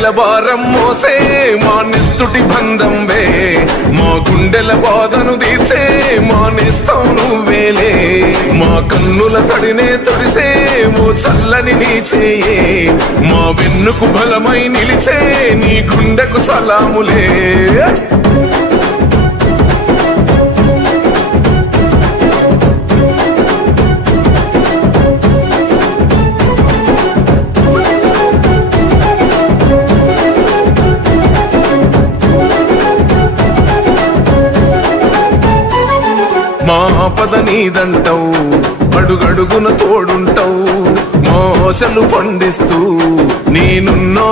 గుండెల భారం మోసే మా నెత్తుటి బంధంవే, మా గుండెల బాధను తీర్చే మా నేస్తం నువ్వేలే, మా కన్నుల తడినే తొడిసే ఓ చల్లని నీ చేయే, మా వెన్నుకు బలమై నిలిచే నీ గుండెకు సలాములే. మా ఆపద నీదంటావు, అడుగడుగున తోడుంటావు, మోసలు పండిస్తూ నేనున్నో